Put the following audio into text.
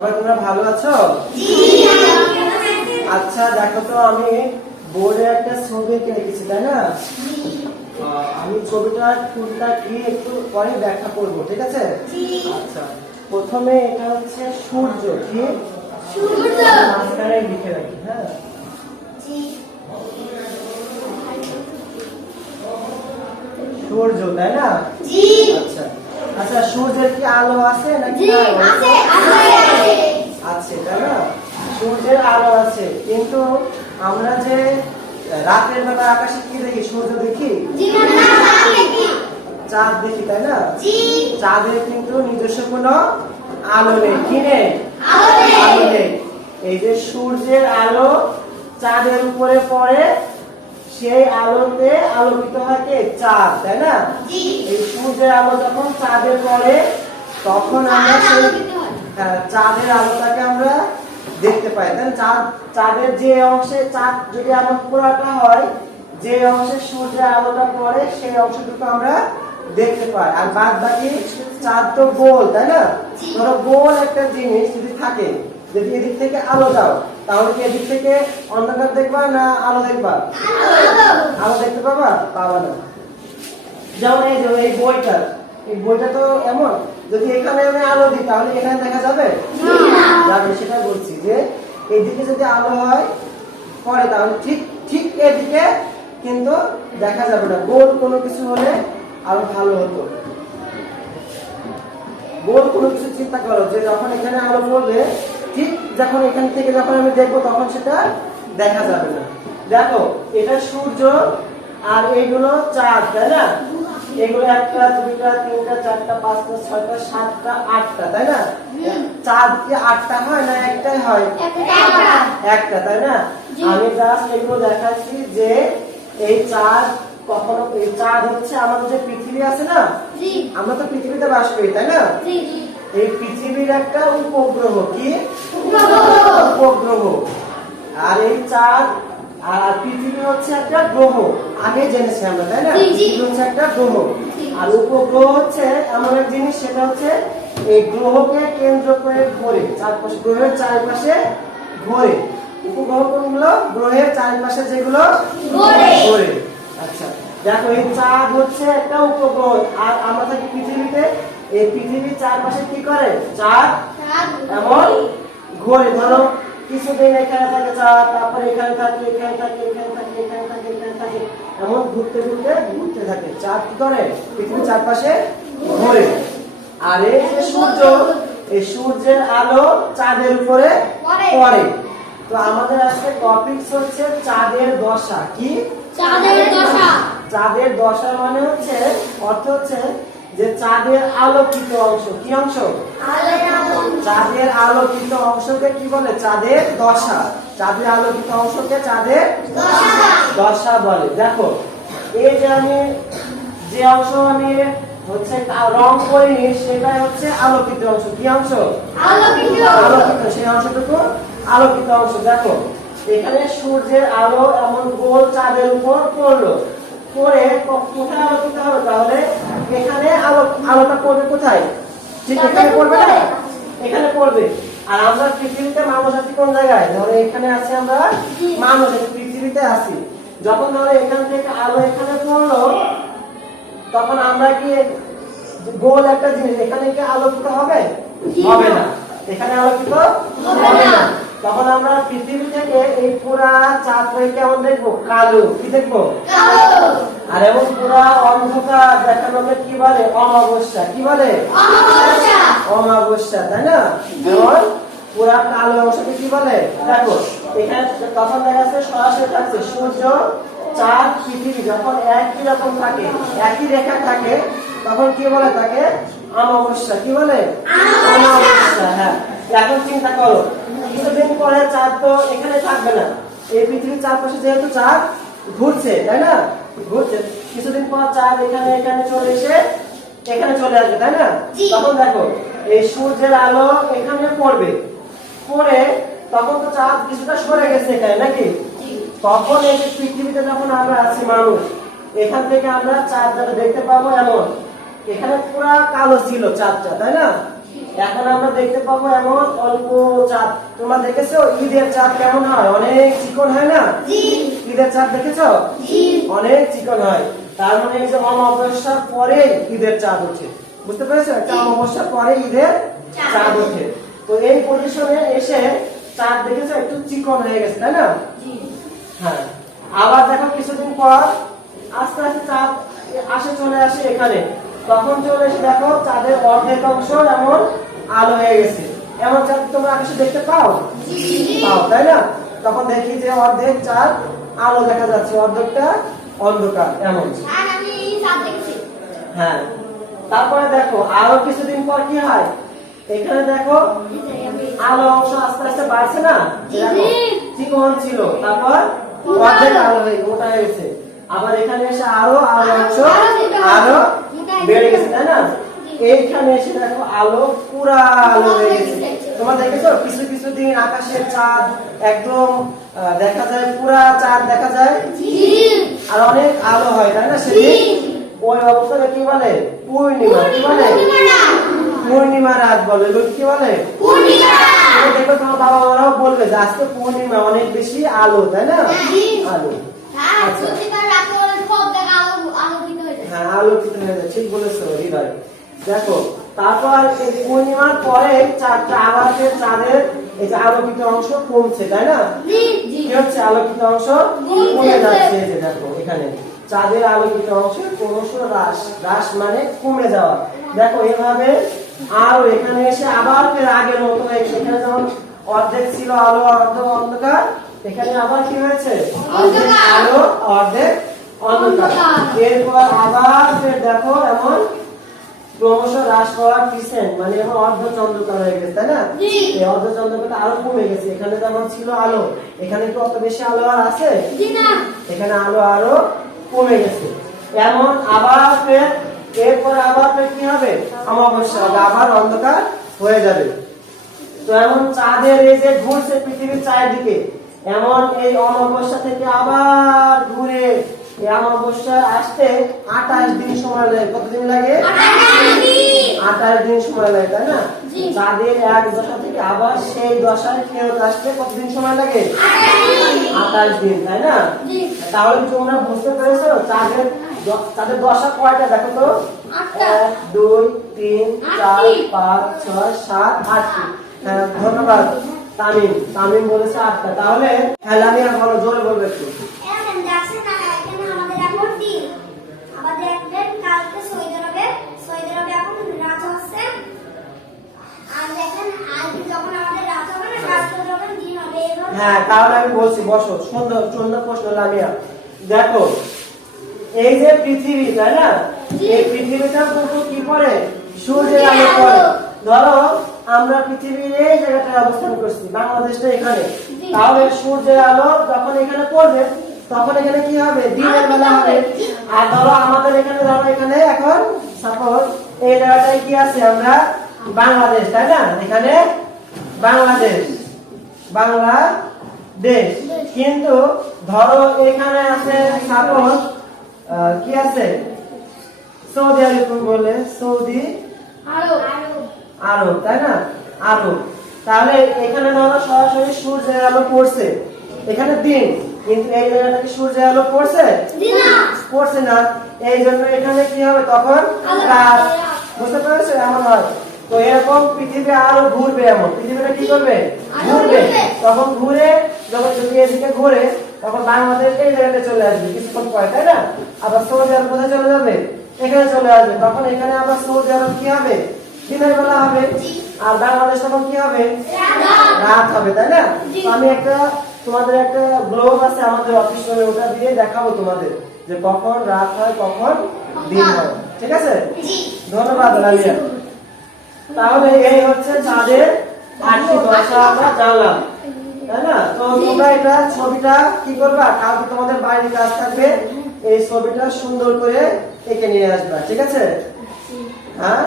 সবাই তোমরা ভালো আছো? আচ্ছা দেখো তো আমি বোর্ডে একটা ছবি এঁকে রেখেছি তাই না? আমি ছবিটা কোনটা কি একটু পরে ব্যাখ্যা করব ঠিক আছে? আচ্ছা প্রথমে এটা হচ্ছে সূর্য কি? মাঝখানে লিখে রাখি হ্যাঁ? সূর্য তাই না? আচ্ছা আচ্ছা সূর্যের কি আলো আছে নাকি নাই? আছে তাই না? সূর্যের আলো আছে। কিন্তু আমরা যে রাতের বেলা আকাশে কি দেখি? সূর্য দেখি? চাঁদ দেখি তাই না? চাঁদের কিন্তু নিজস্ব কোনো আলো নেই। কি নেই। আলো নেই। এই যে সূর্যের আলো চাঁদের উপরে পড়ে সেই আলোতে আলোকিত হয় কে চাঁদ তাই না? এই সূর্যের আলো যখন চাঁদে পড়ে তখন আমরা সেই হ্যাঁ, চাঁদের আলোটাকে আমরা দেখতে পাই। তাই চাঁদ চাঁদের যে অংশে চাঁদ যদি আমার পুরাটা হয় যে অংশে সূর্যের আলোটা পড়ে সেই অংশটুকু আমরা দেখতে পাই। আর বাদ বাকি চাঁদ তো গোল তাই না? ধরো গোল একটা জিনিস যদি থাকে যদি এদিক থেকে আলো দাও তাহলে কি এদিক থেকে অন্ধকার দেখবা না আলো দেখবা? আলো দেখতে পাবা? পাবা না। যেমন এই যে এই বইটা। এই বইটা তো এমন যদি এখানে আমি আলো দিই তাহলে এখানে দেখা যাবে? যাবে সেটা বলছি যে এইদিকে যদি আলো হয় পরে তাহলে ঠিক ঠিক এদিকে কিন্তু দেখা যাবে না। গোল কোনো কিছু হলে আরও ভালো হতো। গোল কোনো কিছু চিন্তা করো যে যখন এখানে আলো পড়বে যখন এখান থেকে যখন আমি দেখব তখন সেটা দেখা যাবে না। দেখো এটা সূর্য আর এইগুলো চাঁদ তাই না? এগুলো একটা দুইটা তিনটা চারটা পাঁচটা ছয়টা সাতটা আটটা তাই না? চাঁদ কি আটটা হয় না একটাই হয়? একটা। তাই না? আমি জাস্ট এগুলো দেখাচ্ছি যে এই চাঁদ কখনো এই চাঁদ হচ্ছে আমাদের যে পৃথিবী আছে না? আমরা তো পৃথিবীতে বাস করি তাই না? এই পৃথিবীর একটা উপগ্রহ কি? উপগ্রহ। আর এই চাঁদ আর পৃথিবী হচ্ছে একটা গ্রহ। আগে জেনেছি আমরা তাই না। পৃথিবী হচ্ছে একটা গ্রহ। আর উপগ্রহ হচ্ছে এমন এক জিনিস সেটা হচ্ছে এই গ্রহকে কেন্দ্র করে ঘোরে চারপাশে গ্রহের চারপাশে ঘোরে। উপগ্রহ কোনগুলো? গ্রহের চারপাশে যেগুলো। ঘোরে। আচ্ছা দেখো এই চাঁদ হচ্ছে একটা উপগ্রহ। আর আমরা থাকি পৃথিবীতে। এই পৃথিবীর চারপাশে কি করে? চাঁদ। এমন ঘোরে ধরো। কিছুদিন এখানে থাকে চাঁদ তারপরে এখানে থাকে এখানে থাকে এখানে থাকে এখানে থাকে এখানে থাকে। এমন ঘুরতে ঘুরতে ঘুরতে থাকে। চাঁদ কি করে? পৃথিবীর চারপাশে ঘোরে। আর এই যে সূর্য এই সূর্যের আলো চাঁদের উপরে পড়ে। তো আমাদের আজকে টপিক হচ্ছে চাঁদের দশা। কি? চাঁদের দশা। চাঁদের দশা মানে হচ্ছে অর্থ হচ্ছে যে চাঁদের আলোকিত অংশ। কি অংশ? চাঁদের আলোকিত অংশকে কি বলে? চাঁদের দশা। চাঁদের আলোকিত অংশকে চাঁদের দশা বলে। দেখো এই যে আমি যে অংশ আমি হচ্ছে রং করিনি সেটাই হচ্ছে আলোকিত অংশ। কি অংশ? আলোকিত। সেই অংশটুকু আলোকিত অংশ। দেখো এখানে সূর্যের আলো এমন গোল চাঁদের উপর পড়ল। পরে কোথায় আলোকিত হবে? তাহলে এখানে আলো আলোটা পড়বে কোথায়? ঠিক এখানে পড়বে না? এখানে পড়বে। আর আমরা পৃথিবীতে মানুষ আছি কোন জায়গায়? ধরো এখানে আছি আমরা মানুষ এই পৃথিবীতে আছি। যখন ধরো এখান থেকে আলো এখানে পড়ল তখন আমরা কি গোল একটা জিনিস এখানে কি আলোকিত হবে? হবে না। এখানে আলোকিত হবে না। তখন আমরা পৃথিবী থেকে এই পুরা চাঁদকে কেমন দেখব? কালো। কি দেখব? আর এবং পুরা অন্ধকার দেখানো কি বলে? অমাবস্যা। কি বলে? অমাবস্যা। তাই না? এবং পুরা কালো অংশকে কি বলে? দেখো এখানে তখন দেখা যাচ্ছে সরাসরি থাকছে সূর্য চাঁদ পৃথিবী। যখন একই রকম থাকে একই রেখা থাকে তখন কি বলে তাকে? অমাবস্যা। কি বলে? অমাবস্যা। হ্যাঁ। এখন চিন্তা করো কিছুদিন পরে চাঁদ তো এখানে থাকবে না। এই পৃথিবীর চারপাশে যেহেতু চাঁদ ঘুরছে তাই না? ঘুরছে। কিছুদিন পর চাঁদ এখানে এখানে চলে এসে এখানে চলে আসবে তাই না? তখন দেখো এই সূর্যের আলো এখানে পড়বে। পড়ে তখন তো চাঁদ কিছুটা সরে গেছে এখানে নাকি? তখন এই যে পৃথিবীতে যখন আমরা আছি মানুষ এখান থেকে আমরা চাঁদ যাতে দেখতে পাবো এমন। এখানে পুরা কালো ছিল চাঁদটা তাই না? এখন আমরা দেখতে পাবো এমন অল্প চাঁদ। তোমরা দেখেছ? ঈদের চাঁদ কেমন হয়? অনেক চিকন হয় না? ঈদের চাঁদ দেখেছ? অনেক চিকন হয়। তার মানে এই যে অমাবস্যার পরে ঈদের চাঁদ ওঠে। বুঝতে পেরেছ? একটা অমাবস্যার পরে ঈদের চাঁদ ওঠে তো এই পজিশনে এসে চাঁদ দেখেছ? একটু চিকন হয়ে গেছে তাই না? হ্যাঁ। আবার দেখো কিছুদিন পর আস্তে আস্তে চাঁদ আসে চলে আসে এখানে। তখন চলে এসে দেখো চাঁদের অর্ধেক অংশ এমন আলো হয়ে গেছে। এমন চাঁদ তোমরা আকাশে দেখতে পাও? পাও তাই না? তখন দেখি যে অর্ধেক চাঁদ আলো দেখা যাচ্ছে অর্ধেকটা অন্ধকার এমন। হ্যাঁ। তারপরে দেখো আরও কিছুদিন পর কি হয়? এখানে দেখো আলো অংশ আস্তে আস্তে বাড়ছে না? চিকন ছিল। তারপর অর্ধেক আলো। হয়ে মোটা হয়ে গেছে। আবার এখানে এসে আরও আলো অংশ আরও বেড়ে গেছে তাই না? এইখানে এসে দেখো আলো পুরা আলো হয়ে গেছে। তোমরা দেখেছ? কিছু কিছু দিন আকাশের চাঁদ একদম দেখা যায় পুরা চাঁদ দেখা যায়। আর অনেক আলো হয় তাই না সেদিন? ওই অবস্থাটা কি বলে? পূর্ণিমা কি বলে? পূর্ণিমা রাত বলে লোক কি বলে? দেখবে তোমার বাবা মারাও বলবে যে আজকে পূর্ণিমা অনেক বেশি আলো তাই না? আলো। হ্যাঁ আলোকিত হয়ে যায়। ঠিক বলেছ হৃদয়। দেখো তারপর এই পূর্ণিমার পরে চারটা আবার চাঁদের এই যে আলোকিত অংশ কমছে তাই না? কি হচ্ছে? আলোকিত অংশ কমে যাচ্ছে দেখো এখানে। চাঁদের আলোকিত অংশ ক্রমশ হ্রাস। হ্রাস মানে কমে যাওয়া। দেখো এভাবে আরও এখানে এসে আবার ফের আগের মতো এখানে যেমন অর্ধেক ছিল আলো অর্ধ অন্ধকার এখানে আবার কি হয়েছে? অর্ধেক আলো অর্ধেক অন্ধকার। এরপর আবার ফের দেখো এমন ক্রমশ হ্রাস পাওয়ার পিসেন্ট মানে এখন অর্ধ চন্দ্রকার হয়ে গেছে তাই না? এই অর্ধ চন্দ্রকারটা আরও কমে গেছে। এখানে যেমন ছিল আলো এখানে কি অত বেশি আলো আর আছে? এখানে আলো আরও কমে গেছে। এমন আবার ফের, এরপর আবার কি হবে? অমাবস্যা হবে, আবার অন্ধকার হয়ে যাবে। তো এমন চাঁদের এই যে ঘুরছে পৃথিবীর চারিদিকে, এমন এই অমাবস্যা থেকে আবার ঘুরে এই অমাবস্যা আসতে আঠাশ দিন সময় লাগে। কতদিন লাগে? আঠাশ দিন সময় লাগে তাই না? জি। চাঁদের এক দশা থেকে আবার সেই দশায় ফেরত আসতে কতদিন সময় লাগে? আঠাশ দিন তাই না? তাহলে তোমরা বুঝতে পেরেছ? চাঁদের দ- চাঁদের দশা কয়টা দেখো তো? এক দুই তিন চার পাঁচ ছয় সাত আটটি। হ্যাঁ ধন্যবাদ। তামিম তামিম বলেছে আটটা। তাহলে হ্যাঁ লামিয়া বলো জোরে বলবে একটু। হ্যাঁ তাহলে আমি বলছি বসো। সুন্দর সুন্দর প্রশ্ন লামিয়া দেখো এই যে পৃথিবী তাই না? এই পৃথিবীটা কিন্তু কি করে? সূর্যের আলো পড়ে ধরো আমরা পৃথিবীর এই জায়গাটায় অবস্থান করছি বাংলাদেশটা এখানে। তাহলে সূর্যের আলো যখন এখানে পড়বে তখন এখানে কি হবে? দিনের বেলা হবে। আর ধরো আমাদের এখানে ধরো এখানে এখন সাপোজ এই জায়গাটায় কি আছে আমরা? বাংলাদেশ তাই না? এখানে বাংলাদেশ। বাংলাদেশ। কিন্তু ধরো এখানে আছে সাপোজ কি আছে? সৌদি আরব বলে সৌদি আরব। তাই না? আরব। তাহলে এখানে ধরো সরাসরি সূর্যের আলো পড়ছে। এখানে দিন কিন্তু এই জায়গাটা কি সূর্যের আলো পড়ছে? পড়ছে না। এই জন্য এখানে কি হবে তখন? বুঝতে পেরেছ? এমন হয়। তো এরকম পৃথিবী আরও ঘুরবে এমন। পৃথিবীটা কি করবে? ঘুরবে। তখন ঘুরে যখন যদি এদিকে ঘুরে তখন বাংলাদেশ এই চলে আসবে কিছুক্ষণ পরে তাই না? আবার সৌদি আরব কোথায় চলে যাবে? এখানে চলে আসবে। তখন এখানে আবার সৌদি আরব কি হবে? দিনের বেলা হবে। আর বাংলাদেশ তখন কি হবে? রাত। হবে তাই না? আমি একটা তোমাদের একটা গ্লোব আছে আমাদের অফিস রুমে ওটা দিয়ে দেখাবো তোমাদের যে কখন রাত হয় কখন দিন হয়। ঠিক আছে? ধন্যবাদ লালিয়া তাহলে এই হচ্ছে চাঁদের আটটি দশা আমরা জানলাম, তাই না? তোমরা এটা ছবিটা কি করবা? কালকে তোমাদের বাইরে কাজ থাকবে, এই ছবিটা সুন্দর করে এঁকে নিয়ে আসবা, ঠিক আছে? হ্যাঁ?